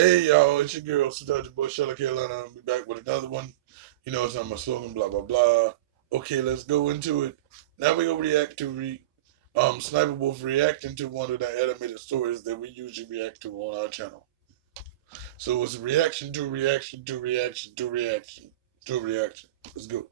Hey y'all, it's your girl, Sadaja Bush, Charlotte Carolina. I'll be back with another one. It's on my slogan, blah blah blah. Okay, let's go into it. Now we gonna react to Sniper Wolf reacting to one of the animated stories that we usually react to on our channel. So it's reaction to reaction to reaction to reaction to reaction. Let's go.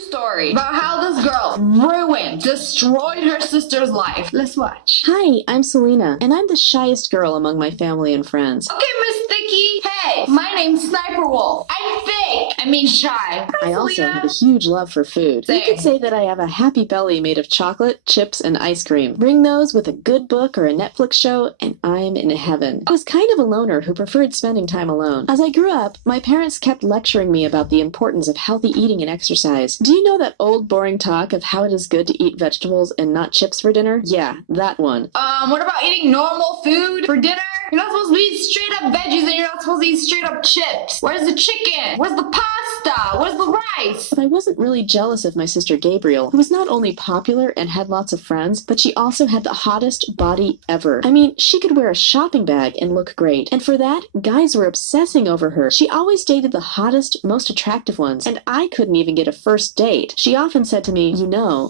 Story about how this girl destroyed her sister's life. Let's watch. Hi, I'm Selena, and I'm the shyest girl among my family and friends. Okay, Miss Sticky. Hey, my name's Sniper Wolf. I'm fake. I mean shy. Hi, I also Selena. have a huge love for food. Same. You could say that I have a happy belly made of chocolate, chips, and ice cream. Bring those with a good book or a Netflix show, and I'm in heaven. I was kind of a loner who preferred spending time alone. As I grew up, my parents kept lecturing me about the importance of healthy eating and exercise. Do you know that old boring talk of how it is good to eat vegetables and not chips for dinner? Yeah, that one. What about eating normal food for dinner? You're not supposed to eat straight up veggies and you're not supposed to eat straight up chips. Where's the chicken? Where's the pasta? Where's the rice? But I wasn't really jealous of my sister Gabriel, who was not only popular and had lots of friends, but she also had the hottest body ever. I mean, she could wear a shopping bag and look great. And for that, guys were obsessing over her. She always dated the hottest, most attractive ones, and I couldn't even get a first date. She often said to me,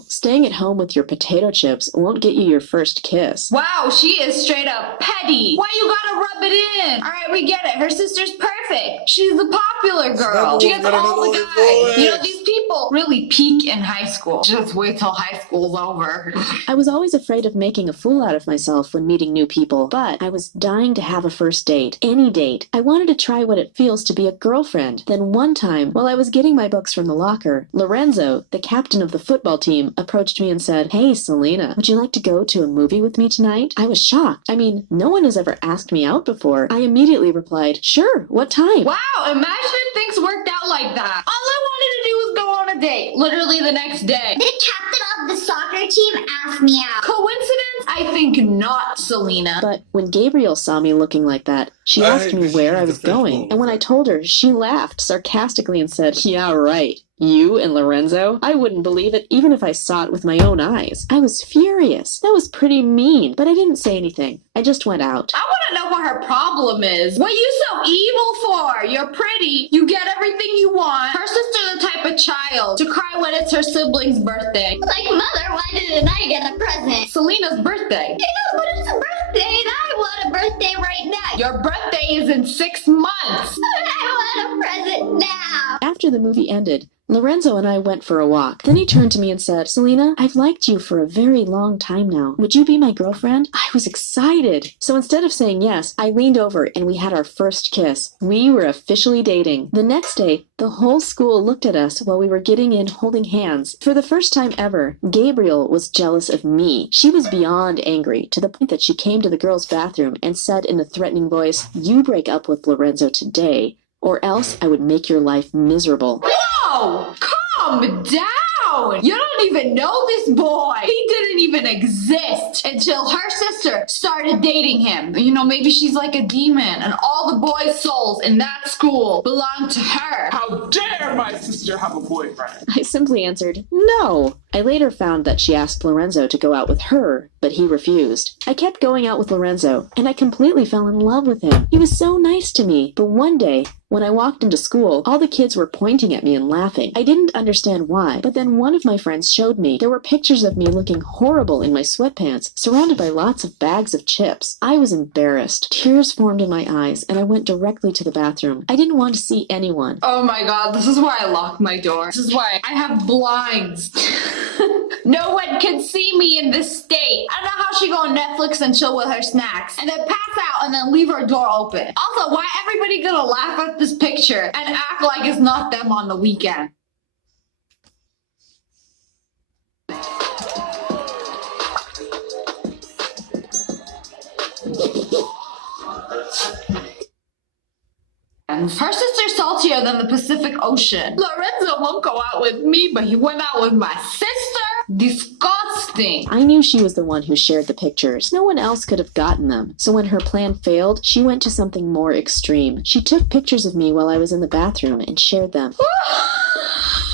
staying at home with your potato chips won't get you your first kiss. Wow, she is straight up petty. Why you gotta rub it in? Alright, we get it. Her sister's perfect. She's the popular girl. She gets all the guys. These people really peak in high school. Just wait till high school's over. I was always afraid of making a fool out of myself when meeting new people, but I was dying to have a first date. Any date. I wanted to try what it feels to be a girlfriend. Then one time, while I was getting my books from the locker, Lorenzo, the captain of the football team, approached me and said, "Hey, Selena, would you like to go to a movie with me tonight?" I was shocked. I mean, no one has ever asked me out before. I immediately replied, "Sure, what time?" Wow, imagine if things worked out like that. All I wanted to do was go on a date. Literally the next day. The captain of the soccer team asked me out. Coincidence? I think not, Selena. But when Gabriel saw me looking like that, she asked me where I was going, and when I told her, she laughed sarcastically and said, "Yeah, right. You and Lorenzo? I wouldn't believe it even if I saw it with my own eyes." I was furious. That was pretty mean, but I didn't say anything. I just went out. I want to know what her problem is. What you so evil for? You're pretty. You get everything you want. Her sister's the type of child to cry when it's her sibling's birthday. Like, mother, why didn't I get a present? Selena's birthday. Yeah, but it's a birthday and I want a birthday right now. Your birthday is in 6 months. I want a present now. After the movie ended, Lorenzo and I went for a walk. Then he turned to me and said, "Selena, I've liked you for a very long time now. Would you be my girlfriend?" I was excited. So instead of saying yes, I leaned over and we had our first kiss. We were officially dating. The next day, the whole school looked at us while we were getting in holding hands. For the first time ever, Gabriel was jealous of me. She was beyond angry, to the point that she came to the girls' bathroom and said in a threatening voice, "You break up with Lorenzo today, or else I would make your life miserable." Whoa! Calm down! You don't even know this boy! He didn't even exist until her sister started dating him. Maybe she's like a demon and all the boys' souls in that school belong to her. How dare my sister have a boyfriend? I simply answered, "No." I later found that she asked Lorenzo to go out with her, but he refused. I kept going out with Lorenzo, and I completely fell in love with him. He was so nice to me. But one day, when I walked into school, all the kids were pointing at me and laughing. I didn't understand why, but then one of my friends showed me there were pictures of me looking horrible in my sweatpants, surrounded by lots of bags of chips. I was embarrassed. Tears formed in my eyes, and I went directly to the bathroom. I didn't want to see anyone. Oh my god, this is why I locked my door. This is why I have blinds. No one can see me in this state. I don't know how she go on Netflix and chill with her snacks and then pass out and then leave her door open. Also, why everybody gonna laugh at this picture and act like it's not them on the weekend? Her sister's saltier than the Pacific Ocean. Lorenzo won't go out with me, but he went out with my sister? Disgusting. I knew she was the one who shared the pictures. No one else could have gotten them. So when her plan failed, she went to something more extreme. She took pictures of me while I was in the bathroom and shared them.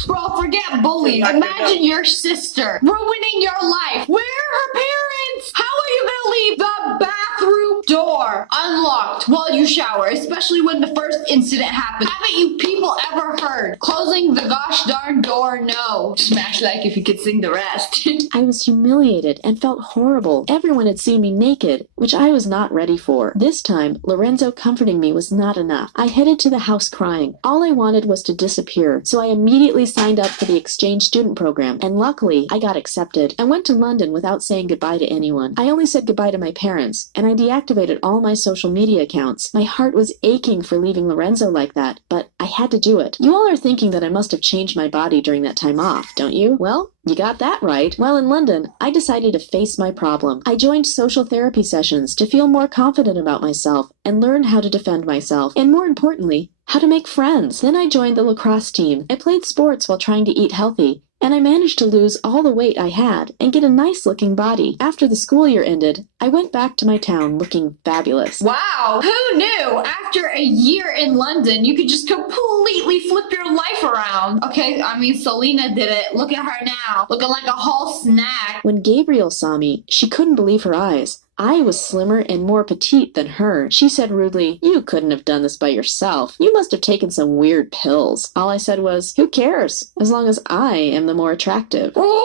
Bro, forget bullying. Imagine your sister ruining your life. Where are her parents? How are you gonna leave the bathroom door door unlocked while you shower, especially when the first incident happened. Haven't you people ever heard? Closing the gosh darn door, no. Smash like if you could sing the rest. I was humiliated and felt horrible. Everyone had seen me naked, which I was not ready for. This time, Lorenzo comforting me was not enough. I headed to the house crying. All I wanted was to disappear, so I immediately signed up for the exchange student program, and luckily, I got accepted. I went to London without saying goodbye to anyone. I only said goodbye to my parents, and I deactivated all my social media accounts. My heart was aching for leaving Lorenzo like that, but I had to do it. You all are thinking that I must have changed my body during that time off, don't you? Well, you got that right. While in London, I decided to face my problem. I joined social therapy sessions to feel more confident about myself and learn how to defend myself, and more importantly, how to make friends. Then I joined the lacrosse team. I played sports while trying to eat healthy, and I managed to lose all the weight I had and get a nice-looking body. After the school year ended, I went back to my town looking fabulous. Wow, who knew after a year in London you could just completely flip your life around? Okay, I mean, Selena did it. Look at her now, looking like a whole snack. When Gabriel saw me, she couldn't believe her eyes. I was slimmer and more petite than her. She said rudely, "You couldn't have done this by yourself. You must have taken some weird pills." All I said was, "Who cares? As long as I am the more attractive." Ooh,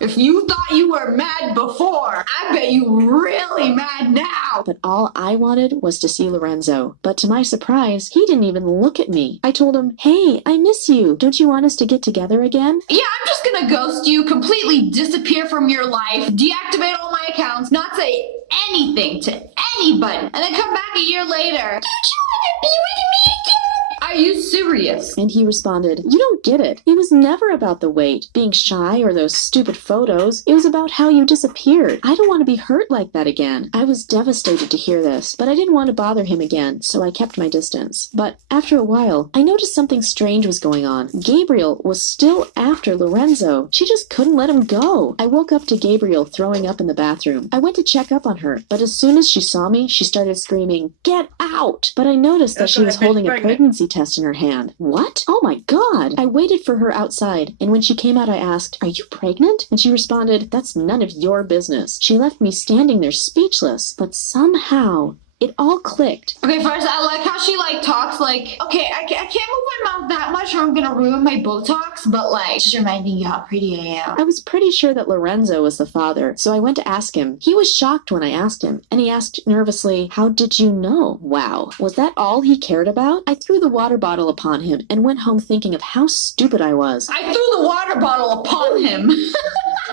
if you thought you were mad before, I bet you really mad now. But all I wanted was to see Lorenzo. But to my surprise, he didn't even look at me. I told him, "Hey, I miss you. Don't you want us to get together again?" Yeah, I'm just gonna ghost you, completely disappear from your life, deactivate all my accounts, not say anything to anybody, and then come back a year later. Don't you want to be with me again? Are you serious? And he responded, "You don't get it. It was never about the weight, being shy, or those stupid photos. It was about how you disappeared. I don't want to be hurt like that again." I was devastated to hear this, but I didn't want to bother him again, so I kept my distance. But after a while, I noticed something strange was going on. Gabriel was still after Lorenzo. She just couldn't let him go. I woke up to Gabriel throwing up in the bathroom. I went to check up on her, but as soon as she saw me, she started screaming, "Get out!" But I noticed that she was holding a pregnancy test in her hand. What? Oh my God! I waited for her outside, and when she came out, I asked, "Are you pregnant?" And she responded, "That's none of your business." She left me standing there speechless, but somehow it all clicked. Okay, first, I like how she, talks okay, I can't move my mouth that much or I'm gonna ruin my Botox, but, just reminding you how pretty I am. I was pretty sure that Lorenzo was the father, so I went to ask him. He was shocked when I asked him, and he asked nervously, "How did you know?" Wow, was that all he cared about? I threw the water bottle upon him and went home thinking of how stupid I was. I threw the water bottle upon him.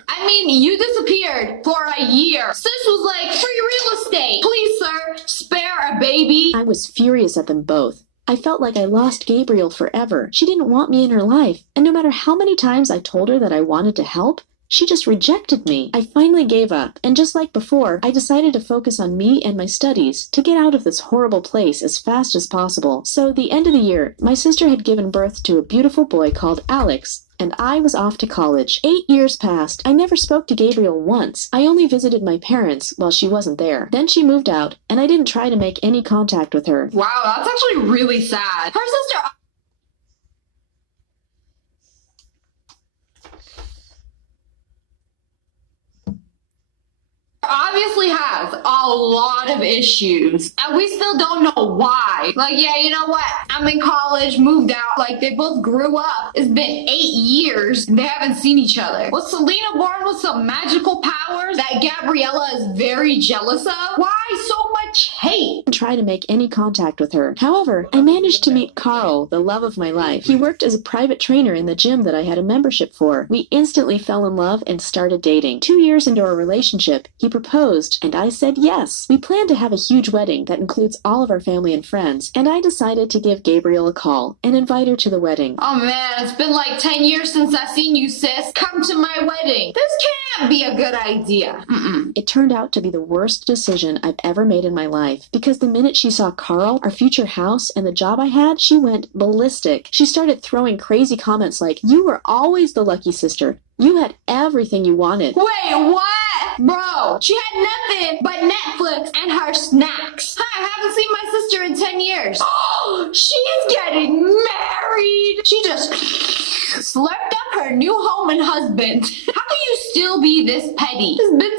I mean, you disappeared for a year. Sis was like, "Free real estate. Please, sir, spare a baby." I was furious at them both. I felt like I lost Gabriel forever. She didn't want me in her life, and no matter how many times I told her that I wanted to help, she just rejected me. I finally gave up, and just like before, I decided to focus on me and my studies to get out of this horrible place as fast as possible. So at the end of the year, my sister had given birth to a beautiful boy called Alex, and I was off to college. 8 years passed. I never spoke to Gabriel once. I only visited my parents while she wasn't there. Then she moved out, and I didn't try to make any contact with her. Wow, that's actually really sad. Her sister obviously has a lot of issues, and we still don't know why. Yeah, you know what? I'm in college, moved out. They both grew up. It's been 8 years, and they haven't seen each other. Was Selena born with some magical powers that Gabriella is very jealous of? Why so much hate? I try to make any contact with her. However, I managed to meet Carl, the love of my life. He worked as a private trainer in the gym that I had a membership for. We instantly fell in love and started dating. 2 years into our relationship, he proposed, and I said yes. We planned to have a huge wedding that includes all of our family and friends, and I decided to give Gabriel a call and invite her to the wedding. Oh man, it's been 10 years since I've seen you, sis. Come to my wedding. This can't be a good idea. It turned out to be the worst decision I've ever made in my life, because the minute she saw Carl, our future house, and the job I had, she went ballistic. She started throwing crazy comments like, "You were always the lucky sister. You had everything you wanted." Wait, what? Bro, she had nothing but Netflix and her snacks. I haven't seen my sister in 10 years. She's getting married. She just slurped up her new home and husband. How can you still be this petty? It's been 10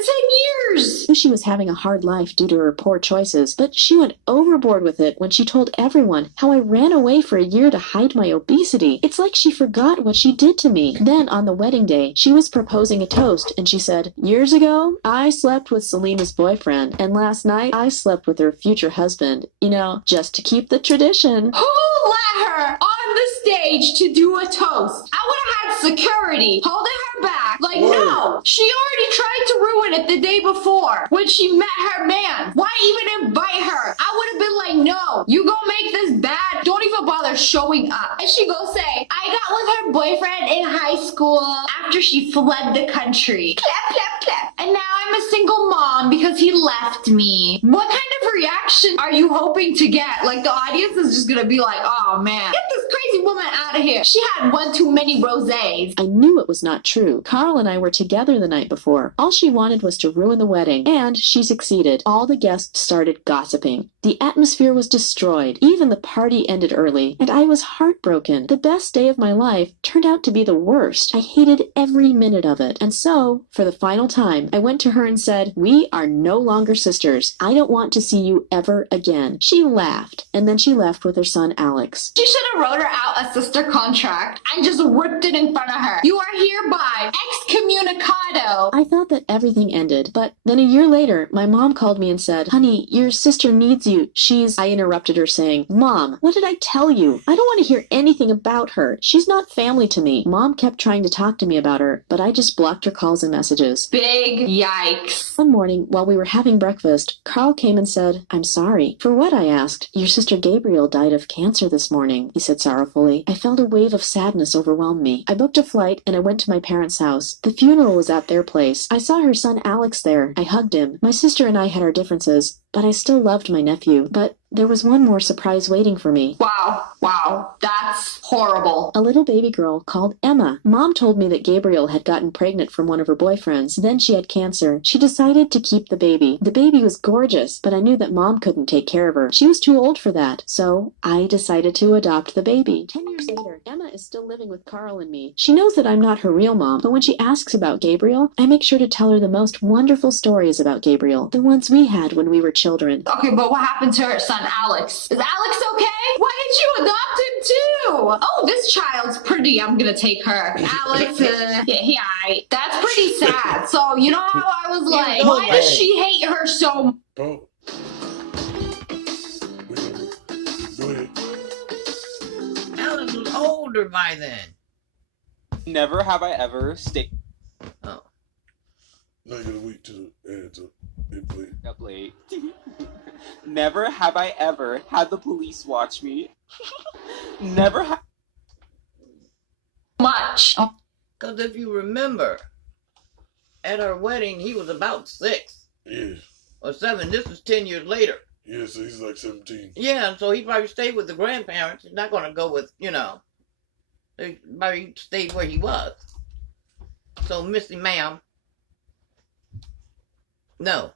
years. Knew she was having a hard life due to her poor choices, but she went overboard with it when she told everyone how I ran away for a year to hide my obesity. It's like she forgot what she did to me. Then on the wedding day, she was proposing a toast and she said, "Years ago, I slept with Selena's boyfriend, and last night I slept with her future husband. You know, just to keep the tradition." Who let her on the stage to do a toast? I would have had security holding her back. Like, Word. no, she already tried to ruin it the day before when she met her man. Why even invite her? I would have been like, no, you gonna make this bad? Don't even bother showing up. And she go say, I got with her boyfriend in high school after she fled the country. Clap, clap, clap. And now I'm a single mom because he left me. What kind of reaction are you hoping to get? Like, the audience is just gonna be like, oh man, get this crazy woman out of here. She had one too many rosés. I knew it was not true. Carl and I were together the night before. All she wanted was to ruin the wedding, and she succeeded. All the guests started gossiping. The atmosphere was destroyed. Even the party ended early, and I was heartbroken. The best day of my life turned out to be the worst. I hated every minute of it. And so, for the final time, I went to her and said, "We are no longer sisters. I don't want to see you ever again." She laughed, and then she left with her son Alex. She should have wrote her out a sister contract and just ripped it in front of her. You are hereby excommunicado. I thought that everything ended, but then a year later, my mom called me and said, "Honey, your sister needs you. She's..." I interrupted her saying, "Mom, what did I tell you? I don't want to hear anything about her. She's not family to me." Mom kept trying to talk to me about her, but I just blocked her calls and messages. Big yikes. One morning, while we were having breakfast, Carl came and said, "I'm sorry." "For what?" I asked. "Your sister Gabriel died of cancer this morning," he said sorrowfully. I felt a wave of sadness overwhelm me. I booked a flight and I went to my parents' house. The funeral was at their place. I saw her son Alex there. I hugged him. My sister and I had our differences, but I still loved my nephew. But there was one more surprise waiting for me. Wow, that's horrible. A little baby girl called Emma. Mom told me that Gabriel had gotten pregnant from one of her boyfriends. Then she had cancer. She decided to keep the baby. The baby was gorgeous, but I knew that Mom couldn't take care of her. She was too old for that. So I decided to adopt the baby. 10 years later, Emma is still living with Carl and me. She knows that I'm not her real mom, but when she asks about Gabriel, I make sure to tell her the most wonderful stories about Gabriel, the ones we had when we were children. Okay, but what happened to her son Alex? Is Alex okay? Why didn't you adopt him too? Oh, this child's pretty. I'm gonna take her. Alex, that's pretty sad. So, you know how I was like, why does she hate her so much? Bro. Go ahead. Alex was older by then. Never have I ever stayed Oh. Now you gotta wait till the ads play. up late. Never have I ever had the police watch me. Never have. Much. Because if you remember, at our wedding, he was about 6 Yeah. or 7. This is 10 years later. Yeah, so he's like 17. Yeah, and so he probably stayed with the grandparents. He's not going to go with, he probably stayed where he was. So, Missy, ma'am, no.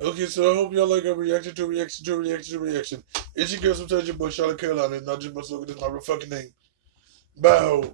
Okay, so I hope y'all like our reaction. It's your girl, sometimes your boy, Charlotte Carolina. It's not just my slogan, it's my real fucking name. Bow.